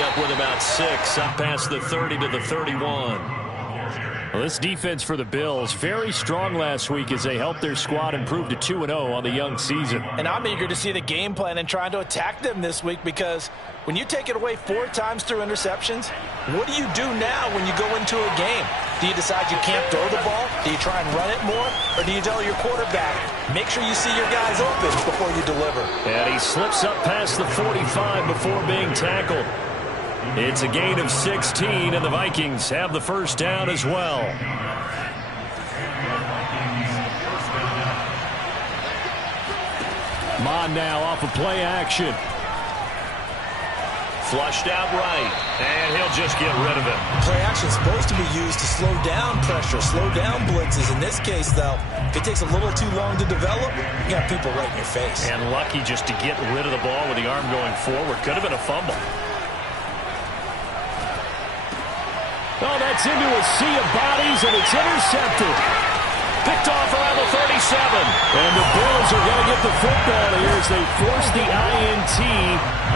wind up with about 6, up past the 30 to the 31. Well, this defense for the Bills, very strong last week as they helped their squad improve to 2-0 on the young season. And I'm eager to see the game plan and trying to attack them this week, because when you take it away 4 times through interceptions, what do you do now when you go into a game? Do you decide you can't throw the ball? Do you try and run it more? Or do you tell your quarterback, make sure you see your guys open before you deliver? And he slips up past the 45 before being tackled. It's a gain of 16, and the Vikings have the first down as well. Mond now off of play action. Flushed out right, and he'll just get rid of it. Play action is supposed to be used to slow down pressure, slow down blitzes. In this case, though, if it takes a little too long to develop, you got people right in your face. And lucky just to get rid of the ball with the arm going forward. Could have been a fumble. Oh, that's into a sea of bodies, and it's intercepted. Picked off around the 37. And the Bills are going to get the football here as they force the INT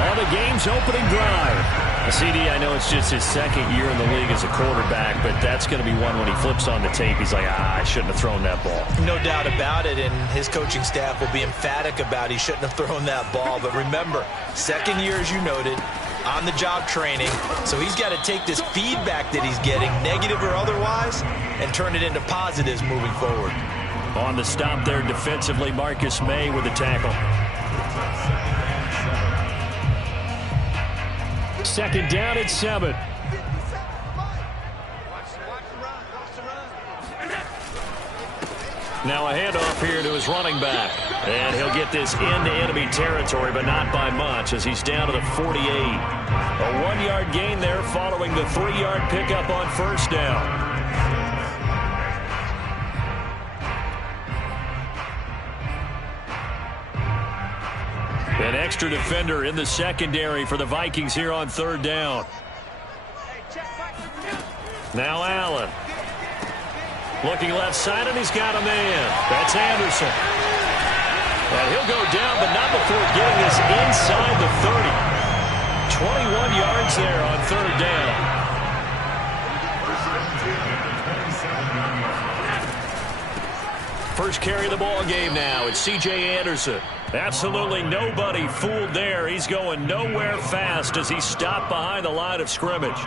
on the game's opening drive. CD, I know it's just his second year in the league as a quarterback, but that's going to be one when he flips on the tape. He's like, I shouldn't have thrown that ball. No doubt about it, and his coaching staff will be emphatic about he shouldn't have thrown that ball. But remember, second year, as you noted, on-the-job training, so he's got to take this feedback that he's getting, negative or otherwise, and turn it into positives moving forward. On the stop there defensively, Marcus May with the tackle. Second down at 7. Now a handoff here to his running back. And he'll get this into enemy territory, but not by much as he's down to the 48. A 1-yard gain there following the 3-yard pickup on first down. An extra defender in the secondary for the Vikings here on third down. Now Allen. Looking left side, and he's got a man. That's Anderson. And he'll go down, but not before getting this inside the 30. 21 yards there on third down. First carry of the ball game now. It's C.J. Anderson. Absolutely nobody fooled there. He's going nowhere fast as he stopped behind the line of scrimmage.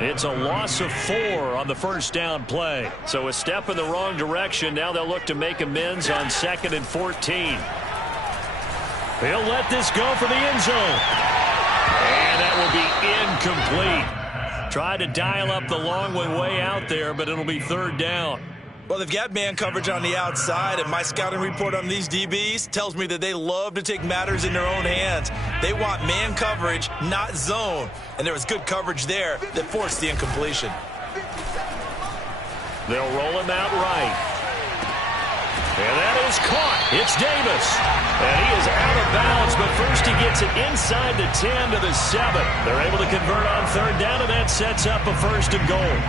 It's a loss of 4 on the first down play. So a step in the wrong direction. Now they'll look to make amends on 2nd and 14. He'll let this go for the end zone. And that will be incomplete. Tried to dial up the long way out there, but it'll be third down. Well, they've got man coverage on the outside, and my scouting report on these DBs tells me that they love to take matters in their own hands. They want man coverage, not zone. And there was good coverage there that forced the incompletion. They'll roll him out right. And that is caught. It's Davis. And he is out of bounds, but first he gets it inside the 10 to the 7. They're able to convert on third down, and that sets up a first and goal.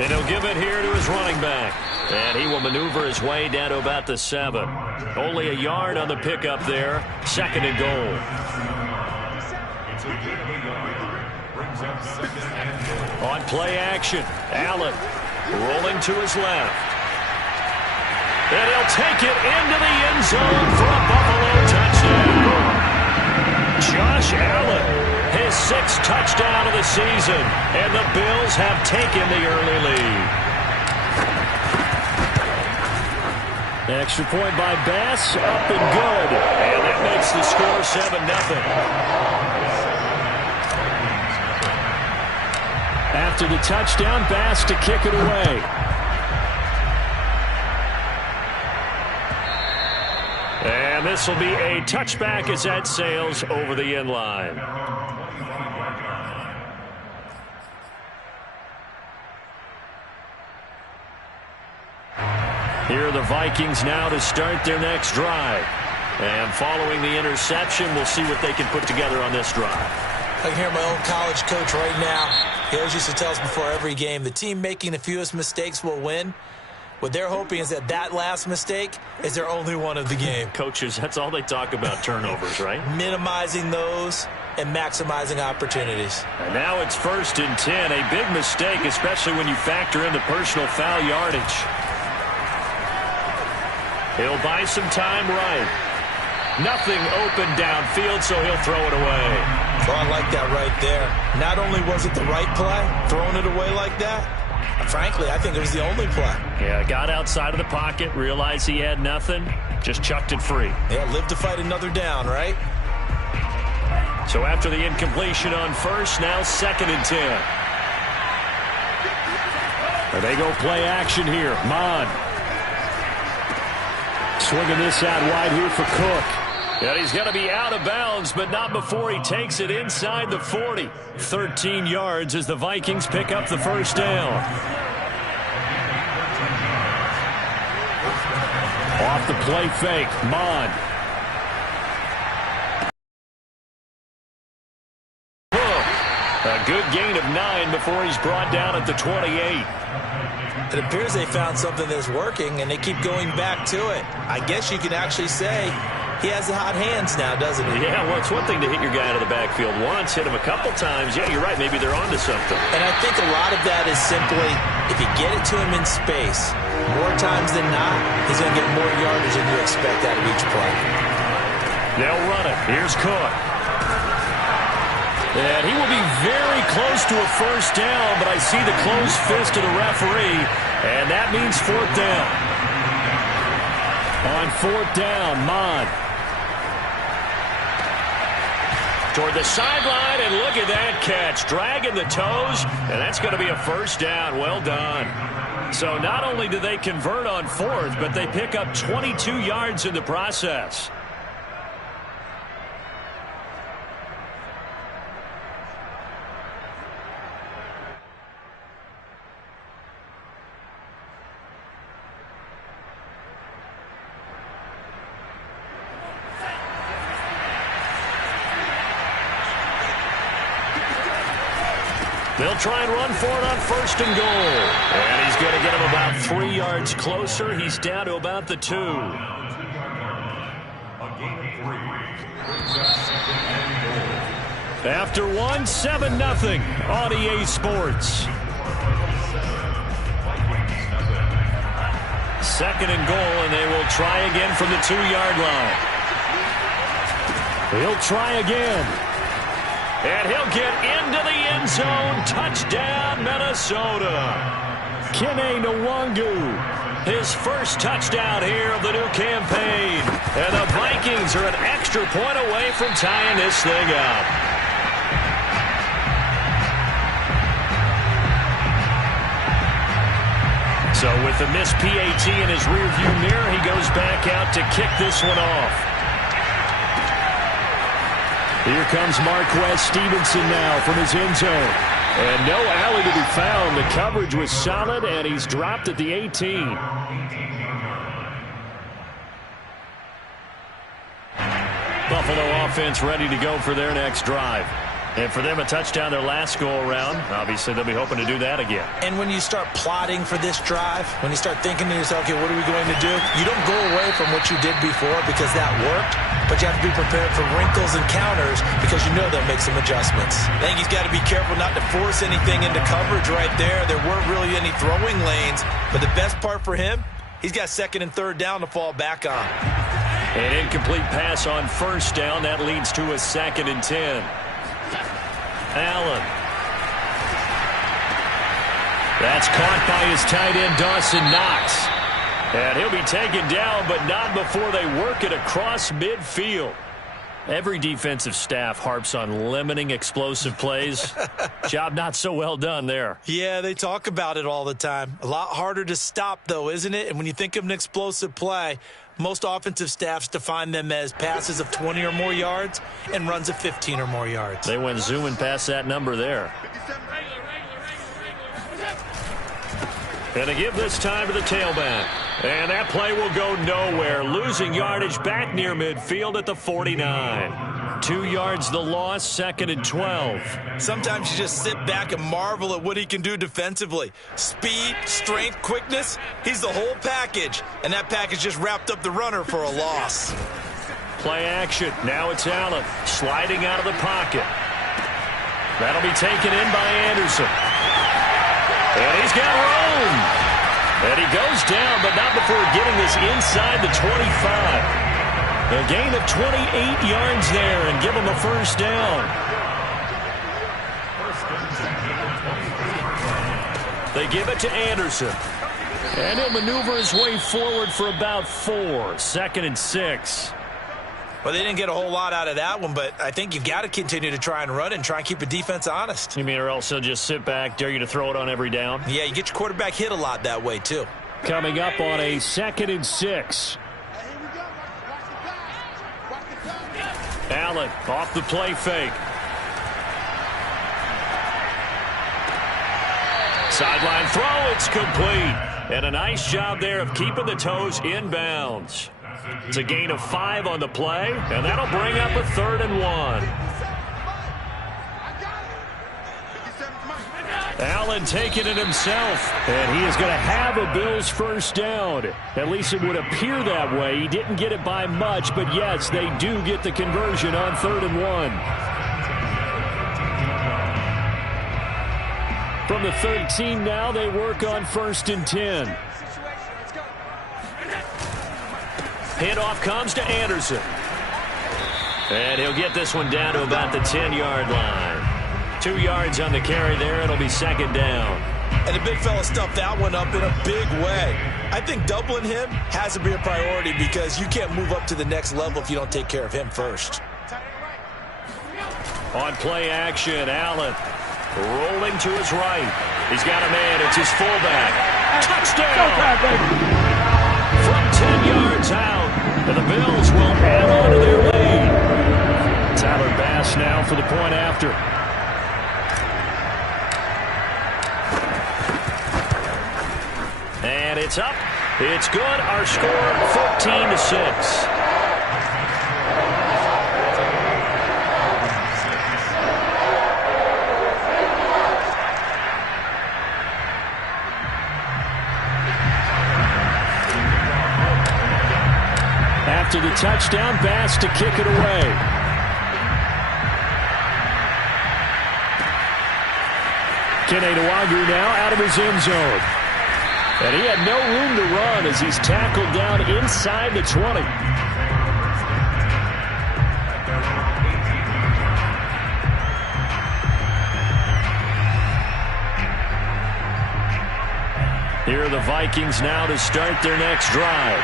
And he'll give it here to his running back. And he will maneuver his way down to about the 7. Only a yard on the pickup there. Second and goal. On play action, Allen rolling to his left. And he'll take it into the end zone for a Buffalo touchdown. Josh Allen. His 6th touchdown of the season, and the Bills have taken the early lead. Extra point by Bass, up and good. And that makes the score 7-0. After the touchdown, Bass to kick it away. And this will be a touchback as that sails over the end line. Here are the Vikings now to start their next drive. And following the interception, we'll see what they can put together on this drive. I can hear my old college coach right now. He always used to tell us before every game, the team making the fewest mistakes will win. What they're hoping is that that last mistake is their only one of the game. Coaches, that's all they talk about, turnovers, right? Minimizing those and maximizing opportunities. And now it's 1st and 10. A big mistake, especially when you factor in the personal foul yardage. He'll buy some time right. Nothing open downfield, so he'll throw it away. Oh, I like that right there. Not only was it the right play, throwing it away like that, frankly, I think it was the only play. Yeah, got outside of the pocket, realized he had nothing, just chucked it free. Yeah, live to fight another down, right? So after the incompletion on 1st, now 2nd and 10. And they go play action here. Mond. Swinging this out wide here for Cook. And he's going to be out of bounds, but not before he takes it inside the 40. 13 yards as the Vikings pick up the 1st down. Off the play fake. Mond. A good gain of 9 before he's brought down at the 28. It appears they found something that's working, and they keep going back to it. I guess you can actually say he has the hot hands now, doesn't he? Yeah, well, it's one thing to hit your guy out of the backfield once, hit him a couple times. Yeah, you're right. Maybe they're onto something. And I think a lot of that is simply if you get it to him in space, more times than not, he's going to get more yardage than you expect out of each play. They'll run it. Here's Cook. And he will be very close to a 1st down, but I see the closed fist of the referee, and that means 4th down. On 4th down, Mond. Toward the sideline, and look at that catch. Dragging the toes, and that's going to be a 1st down. Well done. So not only do they convert on 4th, but they pick up 22 yards in the process. They'll try and run for it on 1st and goal. And he's going to get him about 3 yards closer. He's down to about the 2. After 1, 7-0 on EA Sports. 2nd and goal, and they will try again from the 2-yard line. He'll try again. And he'll get into the end zone. Touchdown, Minnesota. Kene Nwangu. His first touchdown here of the new campaign. And the Vikings are an extra point away from tying this thing up. So with the missed PAT in his rearview mirror, he goes back out to kick this one off. Here comes Marquez Stevenson now from his end zone. And no alley to be found. The coverage was solid, and he's dropped at the 18. Buffalo offense ready to go for their next drive. And for them, a touchdown their last go-around. Obviously, they'll be hoping to do that again. And when you start plotting for this drive, when you start thinking to yourself, okay, what are we going to do? You don't go away from what you did before because that worked, but you have to be prepared for wrinkles and counters because you know they'll make some adjustmts. I think he's got to be careful not to force anything into coverage right there. There weren't really any throwing lanes, but the best part for him, he's got 2nd and 3rd down to fall back on. An incomplete pass on 1st down. That leads to a 2nd and 10. Allen. That's caught by his tight end, Dawson Knox. And he'll be taken down, but not before they work it across midfield. Every defensive staff harps on limiting explosive plays. Job not so well done there. Yeah, they talk about it all the time. A lot harder to stop, though, isn't it? And when you think of an explosive play, most offensive staffs define them as passes of 20 or more yards and runs of 15 or more yards. They went zooming past that number there. And to give this time to the tailback. And that play will go nowhere. Losing yardage back near midfield at the 49. 2 yards the loss, 2nd and 12. Sometimes you just sit back and marvel at what he can do defensively. Speed, strength, quickness, he's the whole package. And that package just wrapped up the runner for a loss. Play action. Now it's Allen sliding out of the pocket. That'll be taken in by Anderson. And he's got room. And he goes down, but not before getting this inside the 25. A gain of 28 yards there and give him a first down. They give it to Anderson. And he'll maneuver his way forward for about 4. 2nd and 6. Well, they didn't get a whole lot out of that one, but I think you've got to continue to try and run and try and keep the defense honest. You mean or else he'll just sit back, dare you to throw it on every down? Yeah, you get your quarterback hit a lot that way, too. Coming up on a 2nd and 6. Allen off the play fake. Sideline throw, it's complete. And a nice job there of keeping the toes inbounds. It's a gain of 5 on the play, and that'll bring up a 3rd and 1. Allen taking it himself, and he is going to have a Bills first down. At least it would appear that way. He didn't get it by much, but yes, they do get the conversion on 3rd and 1. From the 13 now, they work on 1st and 10. Handoff comes to Anderson. And he'll get this one down to about the 10-yard line. 2 yards on the carry there. It'll be 2nd down. And the big fella stuffed that one up in a big way. I think doubling him has to be a priority because you can't move up to the next level if you don't take care of him first. On play action, Allen rolling to his right. He's got a man. It's his fullback. Touchdown! From 10 yards out, and the Bills will add on to their lead. Tyler Bass now for the point after. And it's up. It's good. Our score 14-6. After the touchdown, Bass to kick it away. Kene Nwangwu now out of his end zone. And he had no room to run as he's tackled down inside the 20. Here are the Vikings now to start their next drive.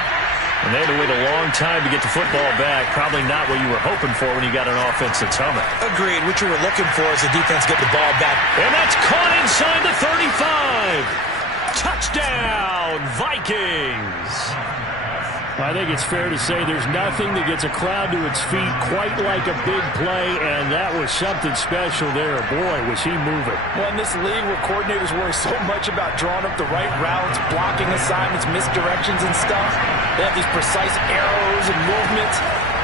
And they had to wait a long time to get the football back. Probably not what you were hoping for when you got an offense that's humming. Agreed. What you were looking for is the defense get the ball back. And that's caught inside the 35. Touchdown, Vikings. I think it's fair to say there's nothing that gets a crowd to its feet quite like a big play, and that was something special there. Boy, was he moving. Well, in this league where coordinators worry so much about drawing up the right routes, blocking assignments, misdirections and stuff, they have these precise arrows and movements.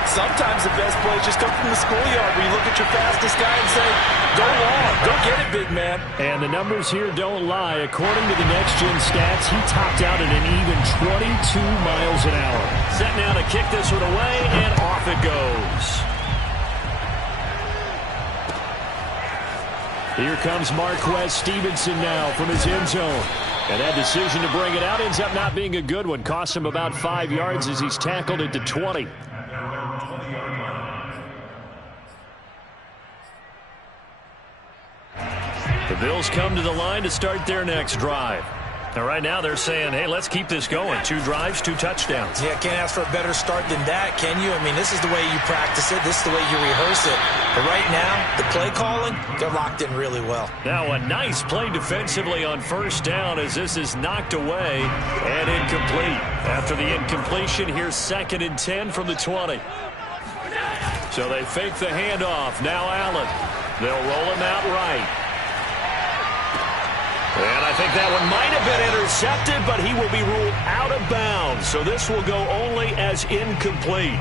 Sometimes the best plays just come from the schoolyard where you look at your fastest guy and say, go long, go get it, big man. And the numbers here don't lie. According to the next-gen stats, he topped out at an even 22 miles an hour. Set now to kick this one away, and off it goes. Here comes Marquez Stevenson now from his end zone. And that decision to bring it out ends up not being a good one. Costs him about 5 yards as he's tackled at the 20. The Bills come to the line to start their next drive. Now, right now, they're saying, hey, let's keep this going. 2 drives, 2 touchdowns. Yeah, can't ask for a better start than that, can you? I mean, this is the way you practice it. This is the way you rehearse it. But right now, the play calling, they're locked in really well. Now, a nice play defensively on first down as this is knocked away and incomplete. After the incompletion, here's 2nd and 10 from the 20. So they fake the handoff. Now Allen. They'll roll him out right. And I I think that one might have been intercepted, but he will be ruled out of bounds. So this will go only as incomplete.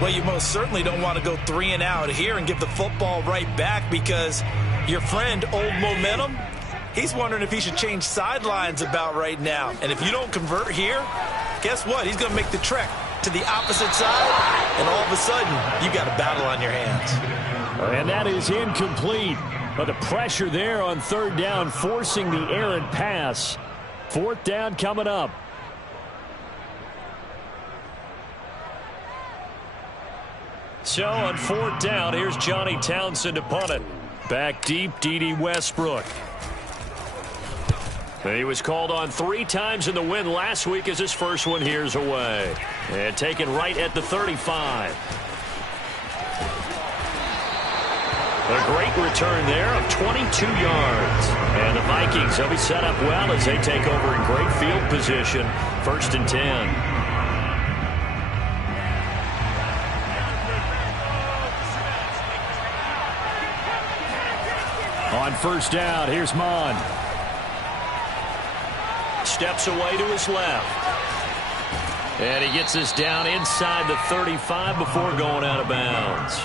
Well, you most certainly don't want to go 3 and out here and give the football right back, because your friend, Old Momentum, he's wondering if he should change sidelines about right now. And if you don't convert here, guess what? He's going to make the trek to the opposite side, and all of a sudden, you got a battle on your hands. And that is incomplete. But the pressure there on 3rd down, forcing the errant pass. 4th down coming up. So on 4th down, here's Johnny Townsend to punt it. Back deep, D.D. Westbrook. He was called on 3 times in the win last week as his first one here's away. And taken right at the 35. A great return there of 22 yards. And the Vikings will be set up well as they take over in great field position. 1st and 10. On 1st down, here's Mon. Steps away to his left. And he gets this down inside the 35 before going out of bounds.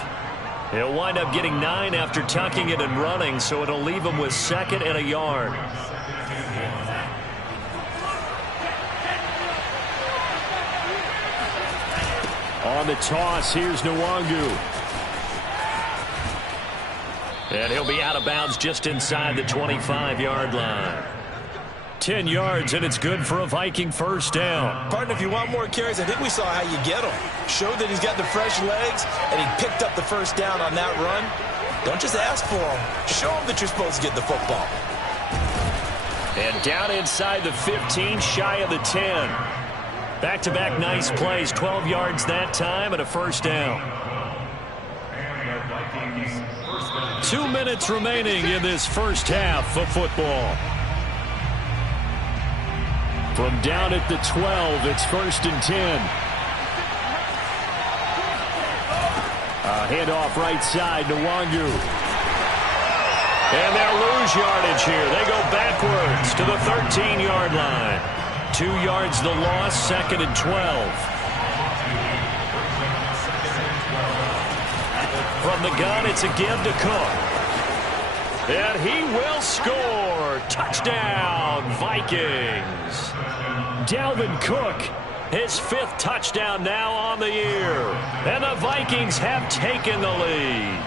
He'll wind up getting 9 after tucking it and running, so it'll leave him with 2nd and a yard. On the toss, here's Nwangu. And he'll be out of bounds just inside the 25-yard line. 10 yards, and it's good for a Viking 1st down. Partner, if you want more carries, I think we saw how you get them. Showed that he's got the fresh legs, and he picked up the 1st down on that run. Don't just ask for them. Show them that you're supposed to get the football. And down inside the 15, shy of the 10. Back-to-back nice plays, 12 yards that time, and a 1st down. 2 minutes remaining in this first half of football. From down at the 12, it's 1st and 10. Handoff right side, Nwangu. And they'll lose yardage here. They go backwards to the 13-yard line. 2 yards the loss, 2nd and 12. From the gun, it's a give to Cook. And he will score. Touchdown, Vikings. Dalvin Cook, his 5th touchdown now on the year. And the Vikings have taken the lead.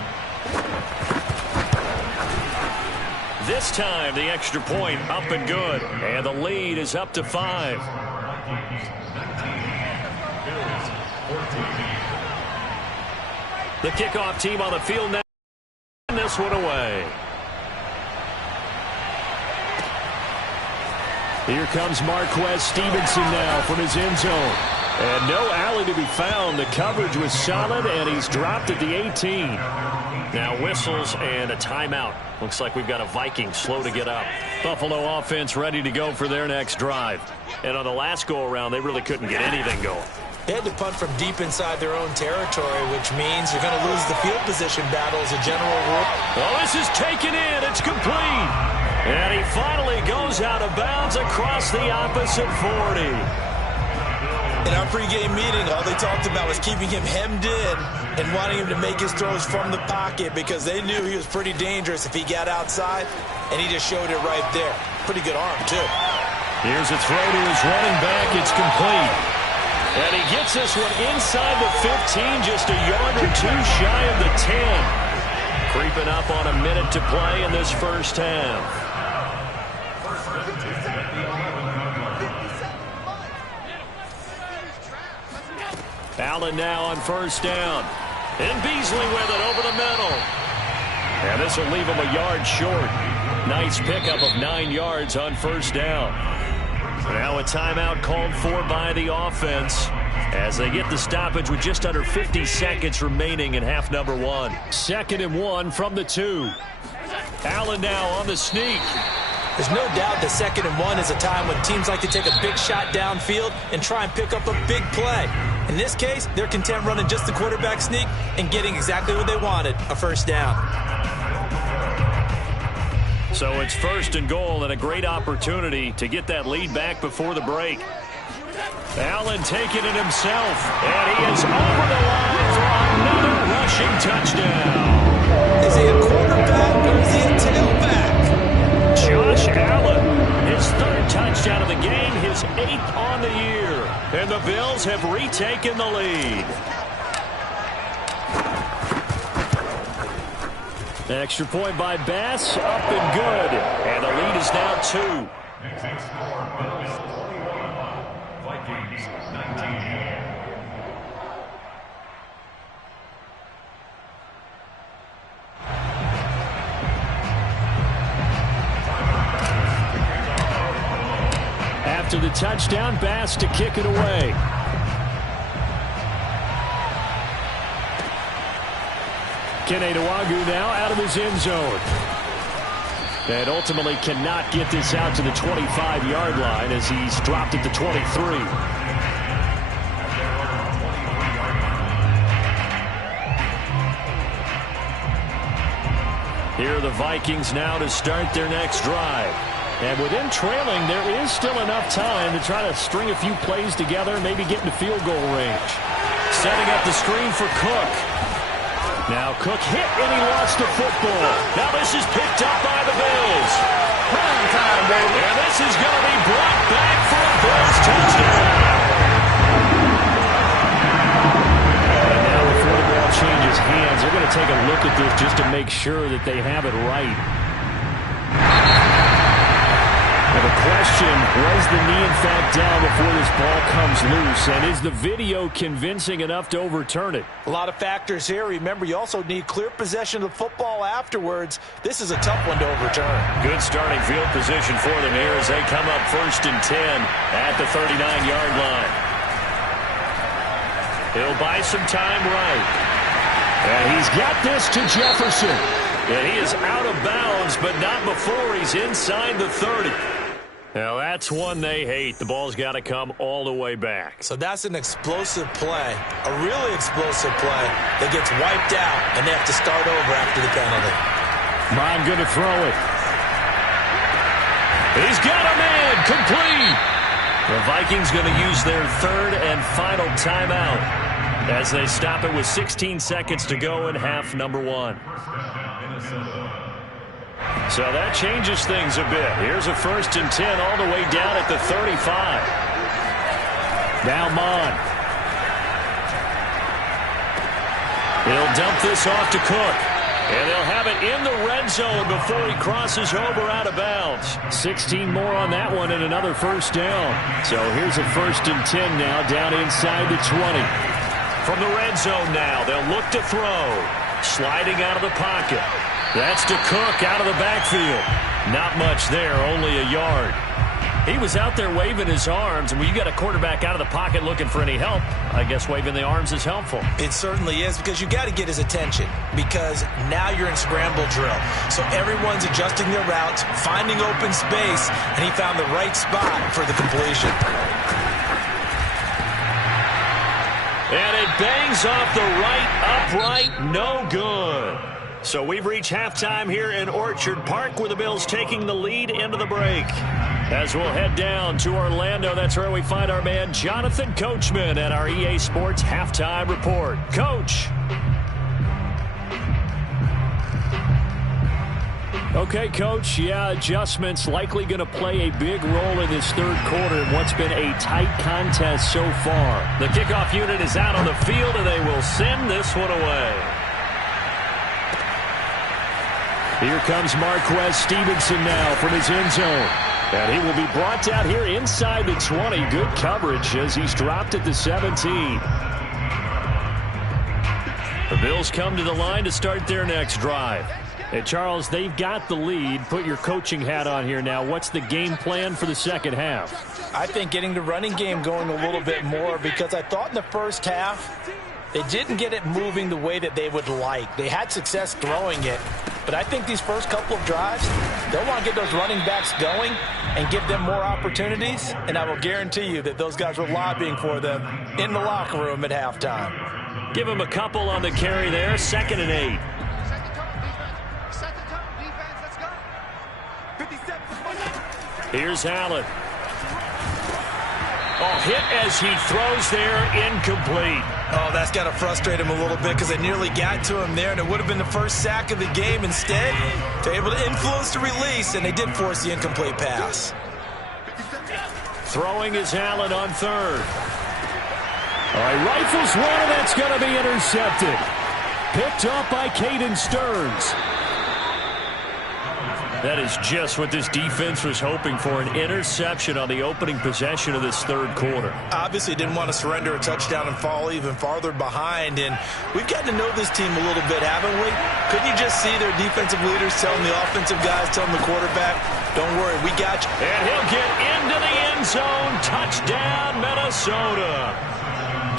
This time, the extra point up and good. And the lead is up to 5. The kickoff team on the field now. This one away. Here comes Marquez Stevenson now from his end zone. And no alley to be found. The coverage was solid, and he's dropped at the 18. Now whistles and a timeout. Looks like we've got a Viking slow to get up. Buffalo offense ready to go for their next drive. And on the last go-around, they really couldn't get anything going. They had to punt from deep inside their own territory, which means you're going to lose the field position battle as a general rule. Well, this is taken in. It's complete. And he finally goes out of bounds across the opposite 40. In our pregame meeting, all they talked about was keeping him hemmed in and wanting him to make his throws from the pocket because they knew he was pretty dangerous if he got outside, and he just showed it right there. Pretty good arm, too. Here's a throw to his running back. It's complete. And he gets this one inside the 15, just a yard or 2 shy of the 10. Creeping up on a minute to play in this first half. Allen now on 1st down. And Beasley with it over the middle. And this will leave him a yard short. Nice pickup of 9 yards on 1st down. Now a timeout called for by the offense as they get the stoppage with just under 50 seconds remaining in half number 1. 2nd and 1 from the 2. Allen now on the sneak. There's no doubt the 2nd and 1 is a time when teams like to take a big shot downfield and try and pick up a big play. In this case, they're content running just the quarterback sneak and getting exactly what they wanted, a 1st down. So it's 1st and goal and a great opportunity to get that lead back before the break. Allen taking it himself, and he is over the line for another rushing touchdown. Is he a quarterback or is he a tailback? Josh Allen, his 3rd touchdown of the game, his 8th on the year. And the Bills have retaken the lead. Extra point by Bass, up and good. And the lead is now 2. Vikings 19. After the touchdown, Bass to kick it away. Kene Nwangwu now out of his end zone. And ultimately cannot get this out to the 25-yard line as he's dropped at the 23. Here are the Vikings now to start their next drive. And with them trailing, there is still enough time to try to string a few plays together and maybe get into field goal range. Setting up the screen for Cook. Now Cook hit and he lost the football. Now this is picked up by the Bills. Prime time, baby. And this is going to be brought back for a Bills touchdown. And now before the ball changes hands, they're going to take a look at this just to make sure that they have it right. Now the question, was the knee in fact down before this ball comes loose? And is the video convincing enough to overturn it? A lot of factors here. Remember, you also need clear possession of the football afterwards. This is a tough one to overturn. Good starting field position for them here as they come up 1st and 10 at the 39-yard line. He'll buy some time right. And he's got this to Jefferson. And he is out of bounds, but not before he's inside the 30. Now that's one they hate. The ball's got to come all the way back. So that's an explosive play, a really explosive play that gets wiped out, and they have to start over after the penalty. Bond going to throw it. He's got a man, complete. The Vikings going to use their 3rd and final timeout as they stop it with 16 seconds to go in half number 1. So that changes things a bit. Here's a 1st and 10 all the way down at the 35. Now Mond. He'll dump this off to Cook. And they'll have it in the red zone before he crosses over out of bounds. 16 more on that one and another 1st down. So here's a 1st and 10 now down inside the 20. From the red zone now, they'll look to throw. Sliding out of the pocket. That's to Cook out of the backfield. Not much there, only a yard. He was out there waving his arms, and when you got a quarterback out of the pocket looking for any help, I guess waving the arms is helpful. It certainly is, because you got to get his attention, because now you're in scramble drill. So everyone's adjusting their routes, finding open space, and he found the right spot for the completion. And it bangs off the right upright, no good. So we've reached halftime here in Orchard Park with the Bills taking the lead into the break. As we'll head down to Orlando, that's where we find our man Jonathan Coachman at our EA Sports Halftime Report. Coach. Okay, Coach, adjustments likely going to play a big role in this 3rd quarter in what's been a tight contest so far. The kickoff unit is out on the field, and they will send this one away. Here comes Marquez Stevenson now from his end zone. And he will be brought down here inside the 20. Good coverage as he's dropped at the 17. The Bills come to the line to start their next drive. Hey, Charles, they've got the lead. Put your coaching hat on here now. What's the game plan for the second half? I think getting the running game going a little bit more, because I thought in the first half they didn't get it moving the way that they would like. They had success throwing it, but I think these first couple of drives, they'll want to get those running backs going and give them more opportunities, and I will guarantee you that those guys were lobbying for them in the locker room at halftime. Give them a couple on the carry there, 2nd and 8. Here's Allen. Oh, hit as he throws there, incomplete. Oh, that's got to frustrate him a little bit because they nearly got to him there, and it would have been the first sack of the game. Instead, they're able to influence the release, and they did force the incomplete pass. Throwing is Allen on third. All right, rifles one, and that's going to be intercepted. Picked up by Caden Stearns. That is just what this defense was hoping for, an interception on the opening possession of this third quarter. Obviously didn't want to surrender a touchdown and fall even farther behind, and we've gotten to know this team a little bit, haven't we? Couldn't you just see their defensive leaders telling the offensive guys, telling the quarterback, don't worry, we got you. And he'll get into the end zone. Touchdown, Minnesota.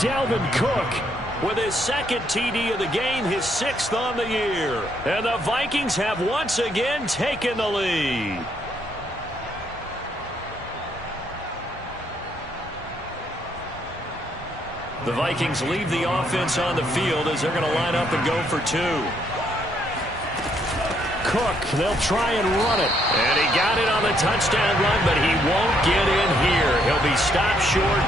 Dalvin Cook with his second TD of the game, his sixth on the year. And the Vikings have once again taken the lead. The Vikings leave the offense on the field as they're going to line up and go for two. Cook, they'll try and run it. And he got it on the touchdown run, but he won't get in here. He'll be stopped short,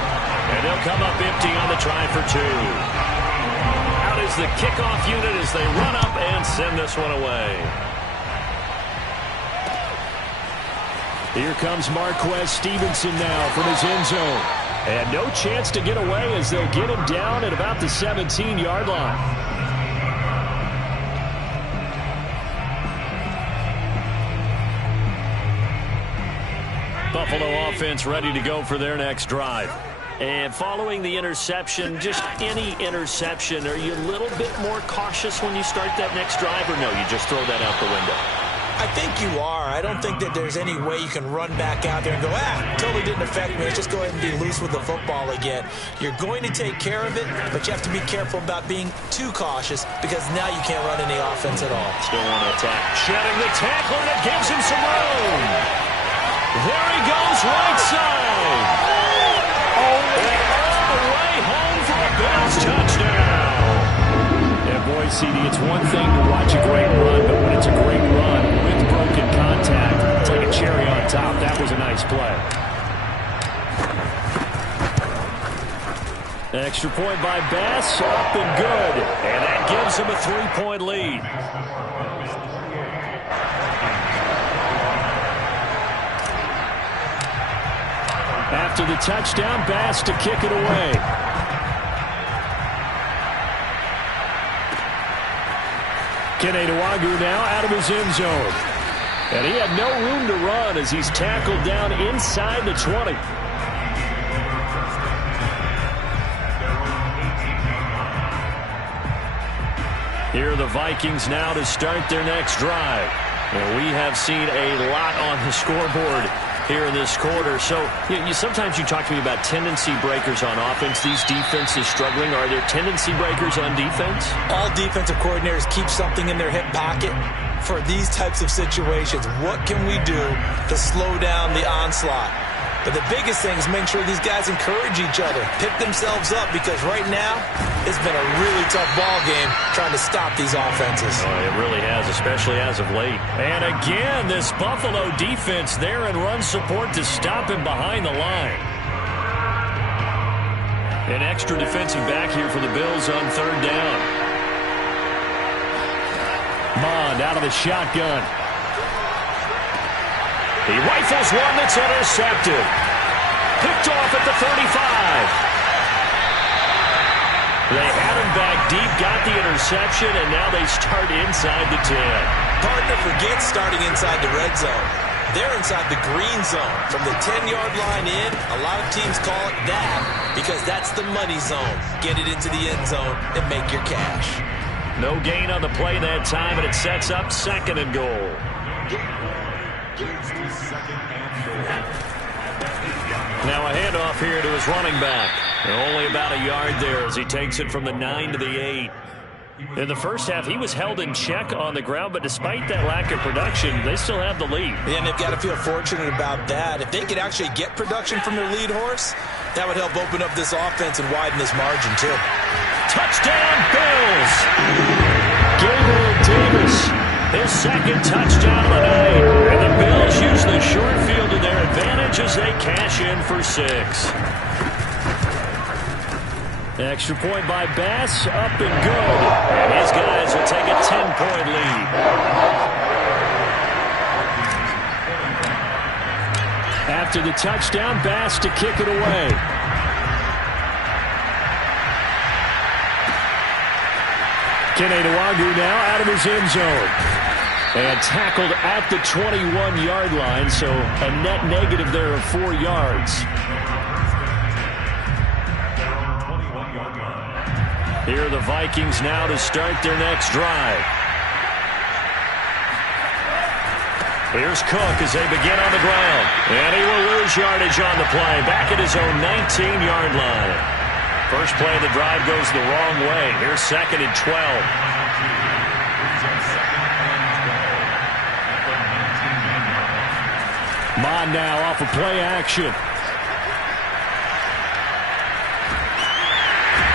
and they'll come up empty on the try for two. Out is the kickoff unit as they run up and send this one away. Here comes Marquez Stevenson now from his end zone. And no chance to get away as they'll get him down at about the 17-yard line. Buffalo offense ready to go for their next drive. And following the interception, just any interception, are you a little bit more cautious when you start that next drive, or no, you just throw that out the window? I think you are. I don't think that there's any way you can run back out there and go, totally didn't affect me. Let's just go ahead and be loose with the football again. You're going to take care of it, but you have to be careful about being too cautious because now you can't run any offense at all. Still want to attack. Shedding the tackler that gives him some room. There he goes, right side. All the way home for a Bills touchdown. Yeah, boy, CD, it's one thing to watch a great run, but when it's a great run with broken contact, it's like a cherry on top. That was a nice play. An extra point by Bass, up and good. And that gives him a 3-point lead. After the touchdown, Bass to kick it away. Kene Nwangwu now out of his end zone. And he had no room to run as he's tackled down inside the 20. Here are the Vikings now to start their next drive. And we have seen a lot on the scoreboard here in this quarter. So sometimes you talk to me about tendency breakers on offense. These defenses struggling. Are there tendency breakers on defense? All defensive coordinators keep something in their hip pocket for these types of situations. What can we do to slow down the onslaught? But the biggest thing is making sure these guys encourage each other, pick themselves up, because right now it's been a really tough ball game trying to stop these offenses. Oh, it really has, especially as of late. And again, this Buffalo defense there in run support to stop him behind the line. An extra defensive back here for the Bills on third down. Mond out of the shotgun. He rifles one that's intercepted. Picked off at the 35. They had him back deep, got the interception, and now they start inside the 10. Partner forgets starting inside the red zone. They're inside the green zone. From the 10-yard line in, a lot of teams call it that because that's the money zone. Get it into the end zone and make your cash. No gain on the play that time, and it sets up second and goal. Now a handoff here to his running back. And only about a yard there as he takes it from the 9 to the 8. In the first half, he was held in check on the ground, but despite that lack of production, they still have the lead. And they've got to feel fortunate about that. If they could actually get production from their lead horse, that would help open up this offense and widen this margin, too. Touchdown, Bills! Gabriel Davis His second touchdown of the night. And the Bills use the short field to their advantage as they cash in for 6. Extra point by Bass, up and good. And his guys will take a 10-point lead. After the touchdown, Bass to kick it away. Kene Nwangwu now out of his end zone. And tackled at the 21-yard line, so a net negative there of 4 yards. Here are the Vikings now to start their next drive. Here's Cook as they begin on the ground. And he will lose yardage on the play. Back at his own 19-yard line. First play of the drive goes the wrong way. Here's 2nd and 12. Mond now off of play action.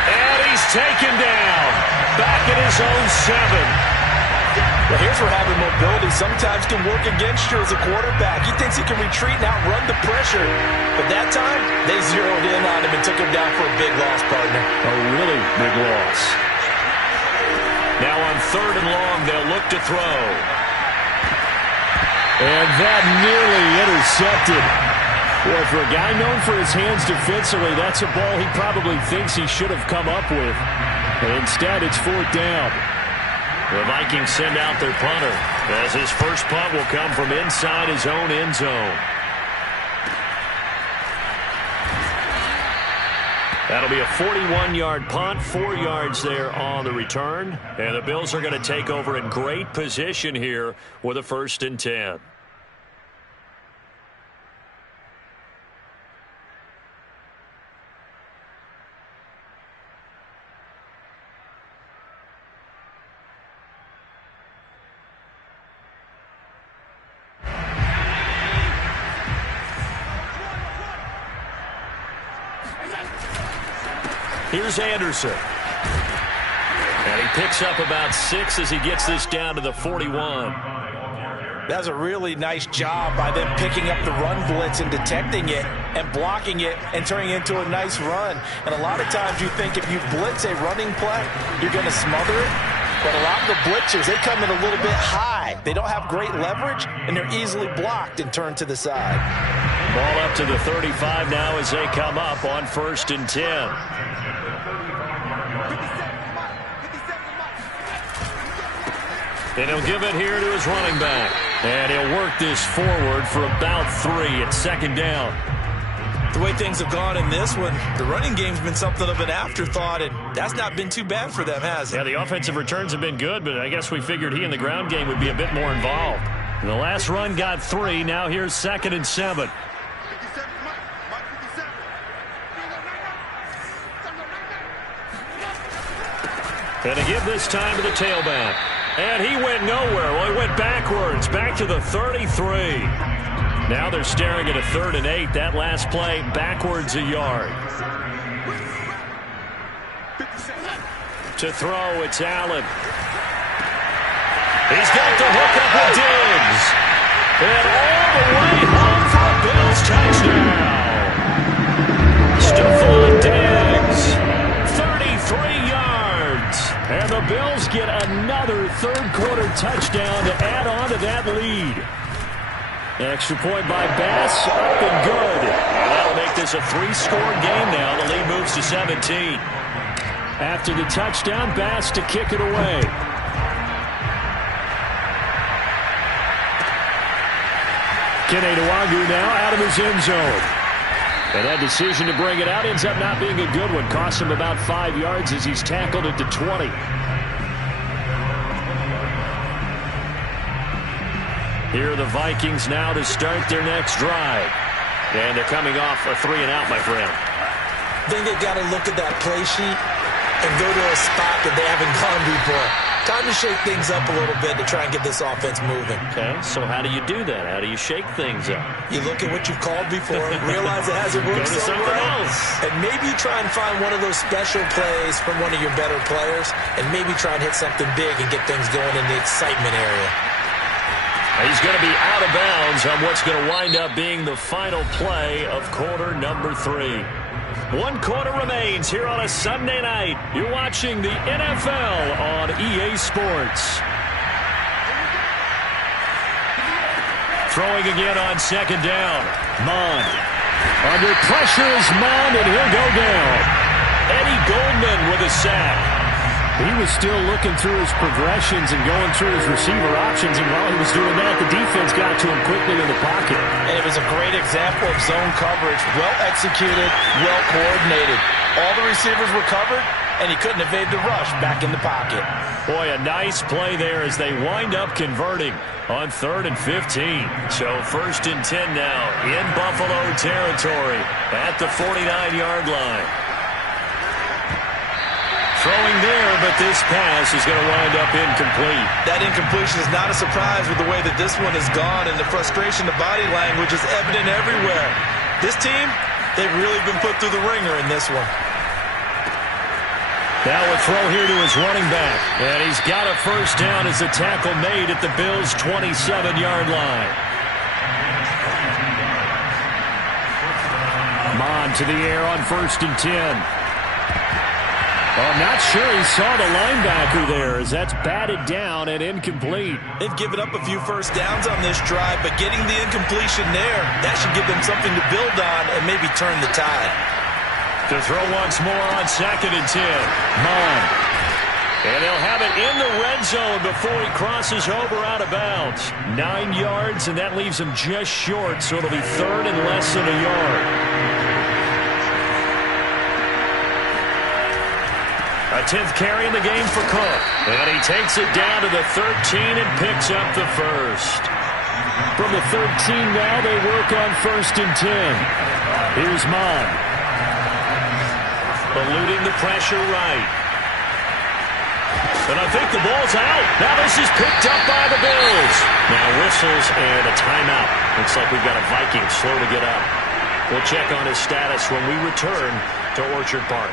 And he's taken down. Back at his own 7. Well, here's where having mobility sometimes can work against you as a quarterback. He thinks he can retreat and outrun the pressure. But that time, they zeroed in on him and took him down for a big loss, partner. A really big loss. Now on 3rd and long, they'll look to throw. And that nearly intercepted. Boy, for a guy known for his hands defensively, that's a ball he probably thinks he should have come up with. But instead, it's 4th down. The Vikings send out their punter as his first punt will come from inside his own end zone. That'll be a 41-yard punt, 4 yards there on the return. And the Bills are going to take over in great position here with a 1st and 10. Here's Anderson. And he picks up about 6 as he gets this down to the 41. That's a really nice job by them picking up the run blitz and detecting it and blocking it and turning it into a nice run. And a lot of times you think if you blitz a running play, you're going to smother it. But a lot of the blitzers, they come in a little bit high. They don't have great leverage, and they're easily blocked and turned to the side. Ball up to the 35 now as they come up on 1st and 10. And he'll give it here to his running back. And he'll work this forward for about 3 at 2nd down. The way things have gone in this one, the running game's been something of an afterthought, and that's not been too bad for them, has it? Yeah, the offensive returns have been good, but I guess we figured he in the ground game would be a bit more involved. And the last run got 3. Now here's 2nd and 7. And to give this time to the tailback. And he went nowhere. Well, he went backwards, back to the 33. Now they're staring at a 3rd and 8. That last play, backwards a yard. To throw, it's Allen. He's got the hook up with Diggs. And all the way home for a Bills touchdown. Stephon Diggs, 33 yards. And the Bills get another 3rd quarter touchdown to add on to that lead. Extra point by Bass, up and good. And that'll make this a 3-score game now. The lead moves to 17. After the touchdown, Bass to kick it away. Kene Nwangwu now out of his end zone. And that decision to bring it out ends up not being a good one. Cost him about 5 yards as he's tackled at the 20. Here are the Vikings now to start their next drive. And they're coming off a 3-and-out, my friend. I think they've got to look at that play sheet and go to a spot that they haven't gone before. Time to shake things up a little bit to try and get this offense moving. Okay, so how do you do that? How do you shake things up? You look at what you've called before, realize it hasn't worked Go to so something well, else. and maybe you try and find one of those special plays from one of your better players, and maybe try and hit something big and get things going in the excitement area. He's going to be out of bounds on what's going to wind up being the final play of quarter number 3. 1 quarter remains here on a Sunday night. You're watching the NFL on EA Sports. Throwing again on second down. Mond. Under pressure is Mond, and he'll go down. Eddie Goldman with a sack. He was still looking through his progressions and going through his receiver options, and while he was doing that, the defense got to him quickly in the pocket. And it was a great example of zone coverage. Well executed, well coordinated. All the receivers were covered, and he couldn't evade the rush back in the pocket. Boy, a nice play there as they wind up converting on 3rd and 15. So 1st and 10 now in Buffalo territory at the 49-yard line. Throwing there, but this pass is going to wind up incomplete. That incompletion is not a surprise with the way that this one has gone, and the frustration, the body language is evident everywhere. This team, they've really been put through the ringer in this one. Now a throw here to his running back, and he's got a first down as the tackle made at the Bills' 27-yard line. Mond to the air on 1st and 10. I'm not sure he saw the linebacker there as that's batted down and incomplete. They've given up a few first downs on this drive, but getting the incompletion there, that should give them something to build on and maybe turn the tide. To throw once more on 2nd and 10. Mond. And they'll have it in the red zone before he crosses over out of bounds. 9 yards, and that leaves him just short, so it'll be 3rd and less than a yard. A 10th carry in the game for Cook. And he takes it down to the 13 and picks up the first. From the 13 now, they work on 1st and 10. Here's Mond. Eluding the pressure right. And I think the ball's out. Now this is picked up by the Bills. Now whistles and a timeout. Looks like we've got a Viking slow to get up. We'll check on his status when we return to Orchard Park.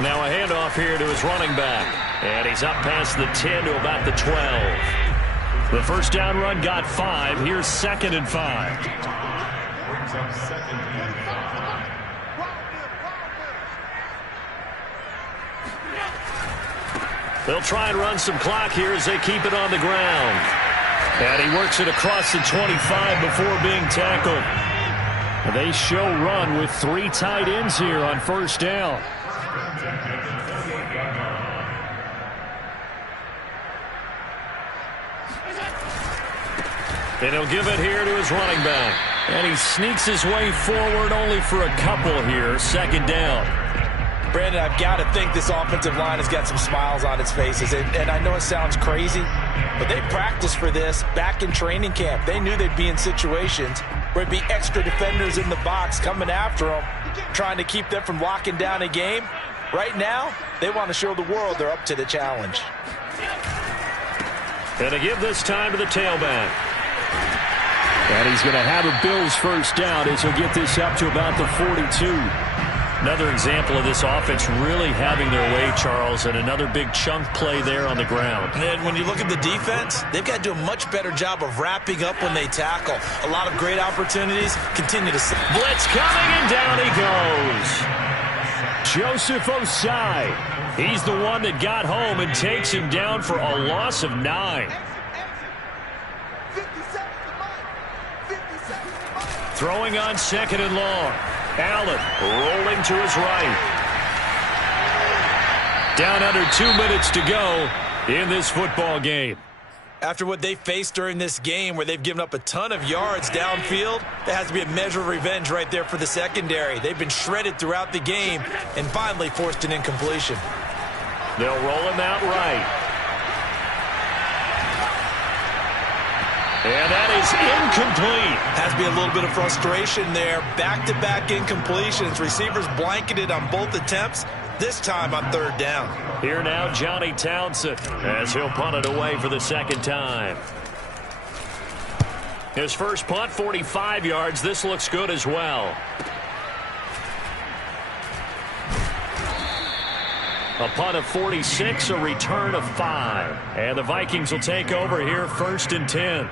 Now a handoff here to his running back. And he's up past the 10 to about the 12. The first down run got 5. Here's 2nd and 5. They'll try and run some clock here as they keep it on the ground. And he works it across the 25 before being tackled. They show run with 3 tight ends here on 1st down. And he'll give it here to his running back. And he sneaks his way forward only for a couple here. 2nd down. Brandon, I've got to think this offensive line has got some smiles on its faces. And I know it sounds crazy, but they practiced for this back in training camp. They knew they'd be in situations where it'd be extra defenders in the box coming after them, trying to keep them from locking down a game. Right now, they want to show the world they're up to the challenge. And to give this time to the tailback. And he's going to have a Bills first down as he'll get this up to about the 42. Another example of this offense really having their way, Charles, and another big chunk play there on the ground. And when you look at the defense, they've got to do a much better job of wrapping up when they tackle. A lot of great opportunities continue to... Blitz coming, and down he goes. Joseph Osai. He's the one that got home and takes him down for a loss of 9. Throwing on 2nd and long. Allen rolling to his right. Down under 2 minutes to go in this football game. After what they faced during this game where they've given up a ton of yards downfield, there has to be a measure of revenge right there for the secondary. They've been shredded throughout the game and finally forced an incompletion. They'll roll him out right. And that is incomplete. Has to be a little bit of frustration there. Back-to-back incompletions. Receivers blanketed on both attempts. this time on 3rd down. Here now, Johnny Townsend, as he'll punt it away for the second time. His first punt, 45 yards. This looks good as well. A punt of 46, a return of 5. And the Vikings will take over here, 1st and 10.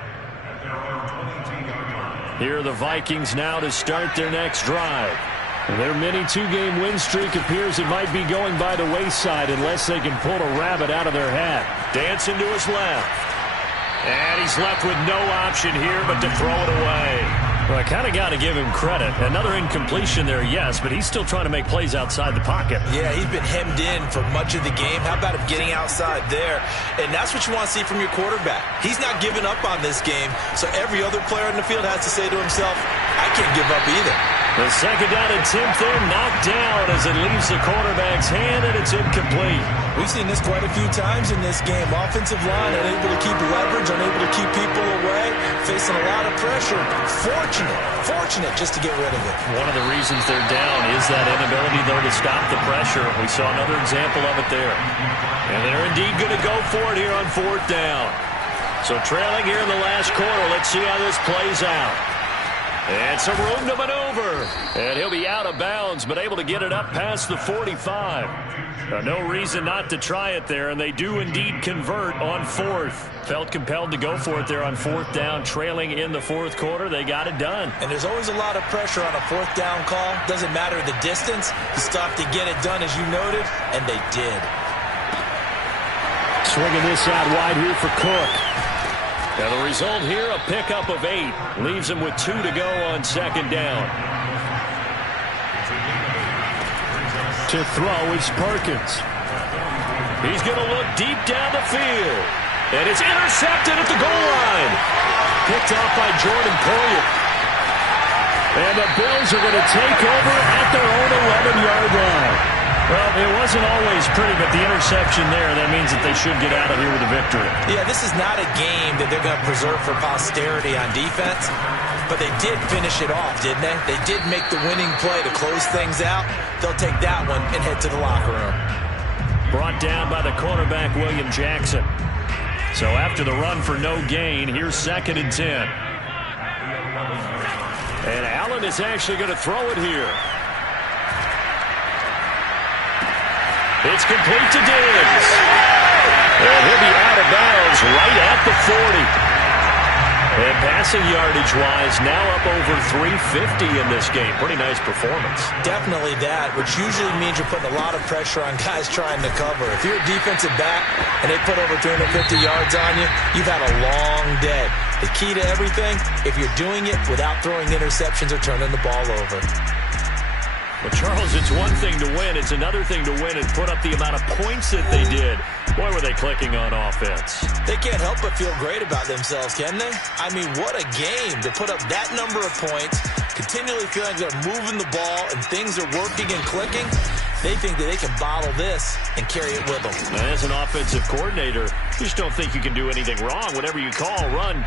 Here are the Vikings now to start their next drive. Their mini 2-game win streak appears it might be going by the wayside unless they can pull a rabbit out of their hat. Dancing to his left. And he's left with no option here but to throw it away. Well, I kind of got to give him credit. Another incompletion there, yes, but he's still trying to make plays outside the pocket. Yeah, he's been hemmed in for much of the game. How about him getting outside there? And that's what you want to see from your quarterback. He's not giving up on this game, so every other player in the field has to say to himself, I can't give up either. The second down attempt there knocked down as it leaves the quarterback's hand, and it's incomplete. We've seen this quite a few times in this game. Offensive line unable to keep leverage, unable to keep people away, facing a lot of pressure. Fortunate just to get rid of it. One of the reasons they're down is that inability, though, to stop the pressure. We saw another example of it there. And they're indeed going to go for it here on 4th down. So trailing here in the last quarter, let's see how this plays out. And some room to maneuver. And he'll be out of bounds, but able to get it up past the 45. No reason not to try it there, and they do indeed convert on 4th. Felt compelled to go for it there on 4th down, trailing in the 4th quarter. They got it done. And there's always a lot of pressure on a 4th down call. Doesn't matter the distance. You stop to get it done, as you noted, and they did. Swinging this out wide here for Cook. Now the result here, a pickup of 8. Leaves him with 2 to go on 2nd down. To throw is Perkins. He's going to look deep down the field. And it's intercepted at the goal line. Picked off by Jordan Poyer. And the Bills are going to take over at their own 11-yard line. Well, it wasn't always pretty, but the interception there, that means that they should get out of here with a victory. Yeah, this is not a game that they're going to preserve for posterity on defense, but they did finish it off, didn't they? They did make the winning play to close things out. They'll take that one and head to the locker room. Brought down by the cornerback, William Jackson. So after the run for no gain, here's 2nd and 10. And Allen is actually going to throw it here. It's complete to Diggs. And he'll be out of bounds right at the 40. And passing yardage-wise, now up over 350 in this game. Pretty nice performance. Definitely that, which usually means you're putting a lot of pressure on guys trying to cover. If you're a defensive back and they put over 350 yards on you, you've had a long day. The key to everything, if you're doing it without throwing interceptions or turning the ball over. Well, Charles, it's one thing to win. It's another thing to win and put up the amount of points that they did. Boy, were they clicking on offense. They can't help but feel great about themselves, can they? I mean, what a game to put up that number of points, continually feeling like they're moving the ball and things are working and clicking. They think that they can bottle this and carry it with them. As an offensive coordinator, you just don't think you can do anything wrong. Whatever you call, run,